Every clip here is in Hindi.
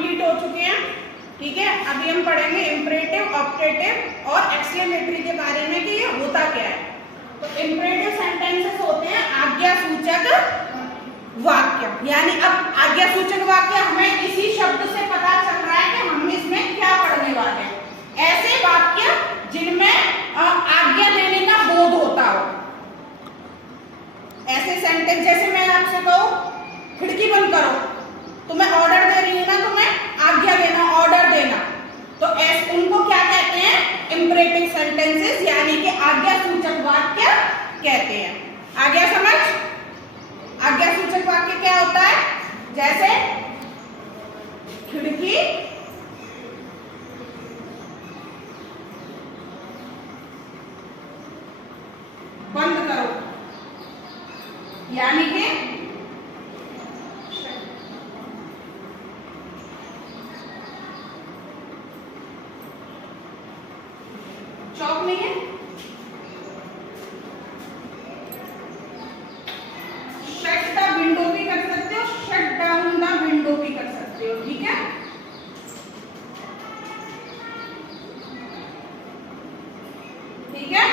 कंप्लीट हो चुके हैं। ठीक है, अभी हम पढ़ेंगे इंपरेटिव, ऑप्टेटिव और एक्सक्लेमेटरी के बारे में कि ये होता क्या है। तो इंपरेटिव सेंटेंसेस होते हैं आज्ञासूचक वाक्य, यानी अब आज्ञासूचक वाक्य हमें इसी शब्द से पता चल रहा है कि हम इसमें क्या पढ़ने वाले हैं। ऐसे वाक्य जिनमें आज्ञा देने का बोध होता हो। ऐसे सेंटेंस जैसे मैं आपसे कहूं खिड़की बंद करो, तो मैं ऑर्डर दे रही हूं ना, तो मैं आज्ञा देना, ऑर्डर देना, तो उनको क्या कहते हैं? इंपरेटिव सेंटेंसेस, यानी कि आज्ञासूचक वाक्य कहते हैं। आ गया समझ? आज्ञासूचक वाक्य क्या होता है? जैसे खिड़की बंद करो, यानी कि चौक नहीं है, शट द विंडो भी कर सकते हो, शट डाउन द विंडो भी कर सकते हो। ठीक है, ठीक है,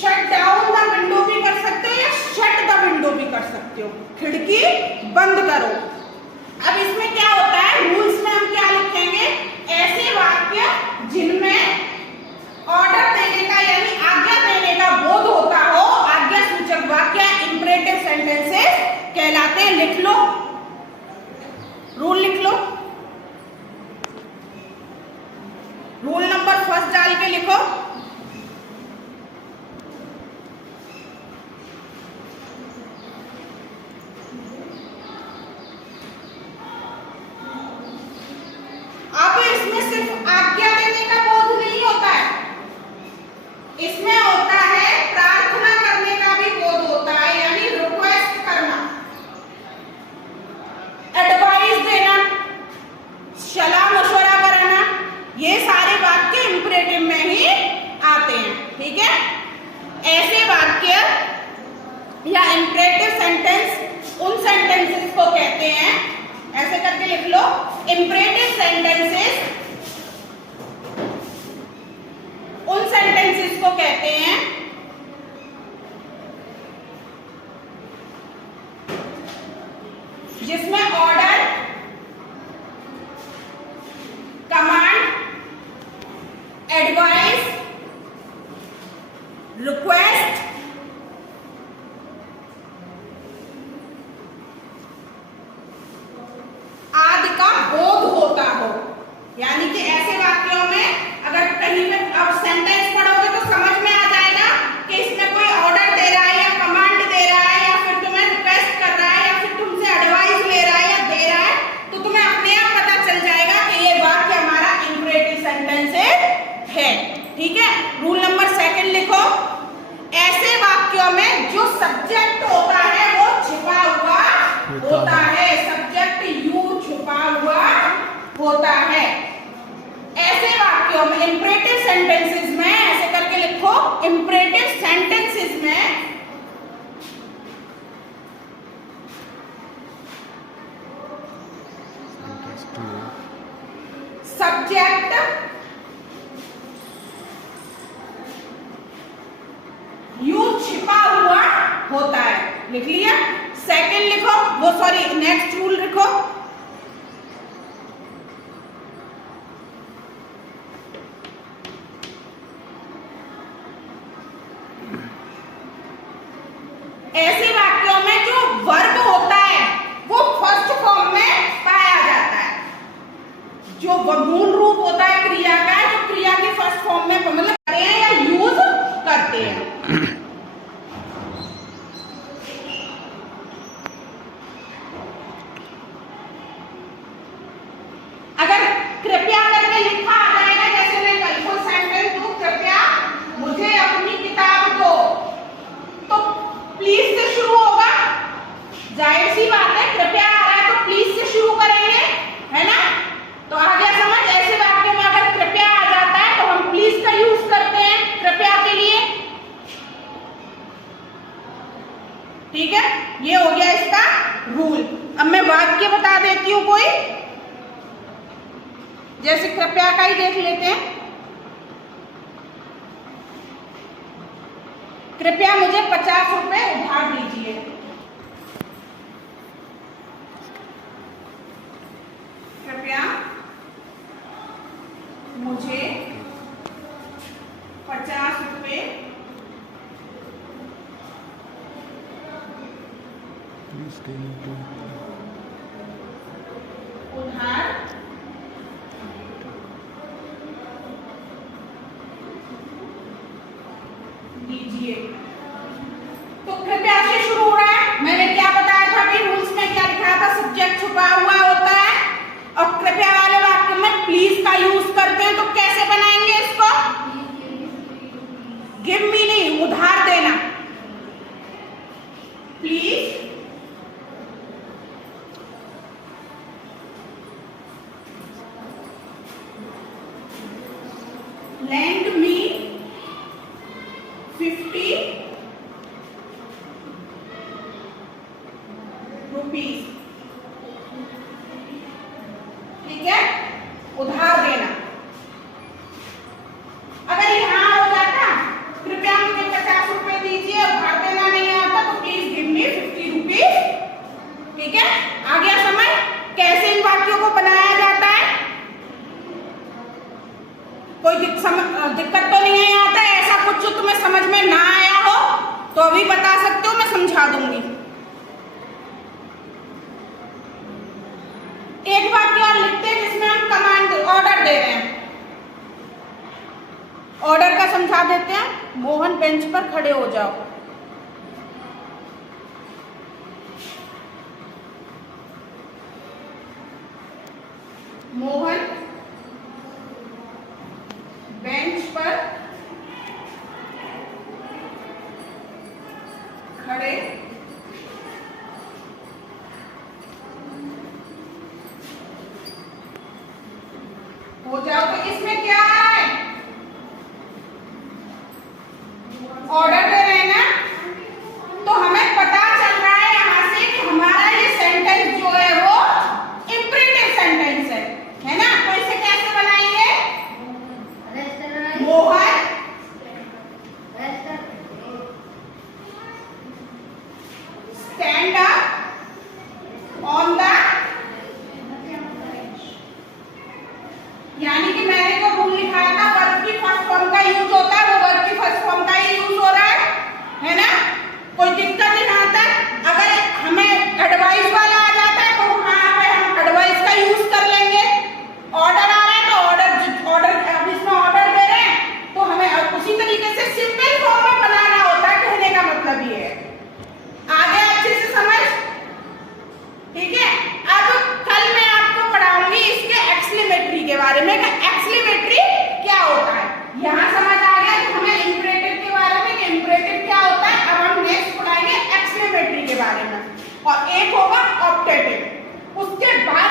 शट डाउन द विंडो भी कर सकते हो या शट द विंडो भी कर सकते हो। खिड़की बंद करो। अब इसमें क्या होता है, रूल्स में हम क्या लिखेंगे? ऐसे वाक्य जिनमें ऑर्डर देने का यानी आज्ञा देने का बोध होता हो, आज्ञासूचक वाक्य इंपरेटिव सेंटेंसेस कहलाते हैं। लिख लो, रूल लिख लो, रूल नंबर फर्स्ट डाल के लिखो। अब इसमें सिर्फ आज्ञा देने का बोध नहीं होता है, इसमें होता है प्रार्थना करने का भी बोध होता है, यानी रिक्वेस्ट करना, एडवाइस देना, सलाह मशवरा कराना, ये सारे वाक्य इंपरेटिव में ही आते हैं। ठीक है, ऐसे वाक्य या इंपरेटिव सेंटेंस उन सेंटेंसेस को कहते हैं, ऐसे करके लिख लो, इंपरेटिव सेंटेंसेस उन सेंटेंसेस को कहते हैं जिसमें ऑर्डर, कमांड, एडवाइस, रिक्वेस्ट, आदि का बोध होता हो। यानी कि ऐसे वाक्यों में अगर कहीं में अब सेंटेंस पढ़ोगे तो समझ में आ जाएगा कि इसमें कोई ऑर्डर दे रहा है या कमांड दे रहा है या फिर तुम्हें रिक्वेस्ट कर रहा है या फिर तुमसे एडवाइस ले रहा है या दे रहा है, तो तुम्हें अपने आप पता चल जाएगा कि ये वाक्य हमारा इंपरेटिव सेंटेंस है। ठीक है, रूल नंबर सेकंड लिखो, ऐसे वाक्यों में जो सब्जेक्ट होता है वो छिपा हुआ होता है, सब्जेक्ट यू छुपा हुआ होता है। ऐसे वाक्यों में इंपरेटिव सेंटेंसेस में ऐसे करके लिखो, इंपरेटिव सेंटेंसेस में सब्जेक्ट यू छिपा हुआ होता है। लिख लिया? सेकंड लिखो, वो सॉरी नेक्स्ट रूल लिखो, ऐसे वाक्यों में जो वर्ब होता है वो फर्स्ट फॉर्म में पाया जाता है, जो मूल रूप होता है क्रिया का, जो क्रिया की फर्स्ट फॉर्म में मतलब करते हैं या यूज करते हैं। अगर कृपया करके लिखा आ जाएगा, जैसे मैं कल को सेंटेंस दूं, कृपया मुझे अपनी किताब दो, तो प्लीज से शुरू होगा, जाहिर सी बात है, कृपया आ रहा है तो प्लीज से शुरू करेंगे, है ना? तो आ गया समझ? ऐसे वाक्यों में अगर कृपया आ जाता है तो हम प्लीज का यूज करते हैं कृपया के लिए। ठीक है, ये हो गया इसका रूल। अब मैं वाक्य बता देती हूँ कोई, जैसे कृपया का ही देख लेते हैं। कृपया मुझे 50 रुपए उधार दीजिए। कृपया मुझे 50 रुपए उधार दीजिए। तो कृपया से शुरू हो रहा है। मैंने क्या बताया था कि रूल्स में क्या लिखा था, सब्जेक्ट छुपा हुआ होता है और कृपया वाले वाक्य में प्लीज का यूज करते हैं। तो कैसे बनाएंगे इसको? गिव मी नहीं, उधार देना। Please lend me 50 rupees। ठीक है, उधार देना। अगर यहां हो जाता कृपया मुझे 50 रुपए दीजिए, उधार देना नहीं आता तो प्लीज गिव मी 50 रुपीज। ठीक है, आ गया समझ कैसे इन वाक्यों को बनाया जाता है? कोई दिक्कत तो नहीं है यहाँ तक? ऐसा कुछ जो तुम्हें समझ में ना आया हो तो अभी बता सकते हो, मैं समझा दूंगी। एक वाक्य और लिखते हैं जिसमें हम कमांड ऑर्डर दे रहे हैं। ऑर्डर का समझा देते हैं। मोहन बेंच पर खड़े हो जाओ। मोहन बेंच पर खड़े हो जाओ। तो इसमें क्या आ रहा है? ऑर्डर दे रहे हैं ना, तो हमें पता चल रहा है यहां से कि हमारा ये सेंटेंस जो है वो इंपरेटिव सेंटेंस है ना। तो इसे कैसे बनाएंगे? Mohan stand up on the, यानी कि मैंने जो रूल लिखाया था वर्ब की फर्स्ट फॉर्म का यूज होता है, वो वर्ब की फर्स्ट फॉर्म का ही यूज हो रहा है ना। कोई दिक्कत नहीं आता। अगर हमें एडवाइस वाला आ जाता है तो वहां पे हम एडवाइस का यूज कर लेंगे। ऑर्डर आ रहा है तो ऑर्डर अब इसमें ऑर्डर दे रहे हैं तो हमें उसी तरीके से सिंपल फॉर्म में बनाना होता है। कहने का मतलब ये है। आगे अच्छे से समझ, ठीक है। अब कल मैं आपको पढ़ाऊंगी इसके एक्सक्लेमेटरी के बारे में। एक्सक्लेमेटरी क्या होता है यहां समझ आ गया कि हमें इंपरेटिव के बारे में कि इंपरेटिव क्या होता है। अब हम नेक्स्ट पढ़ाएंगे एक्सक्लेमेटरी के बारे में और एक होगा ऑप्टेटिव। उसके बाद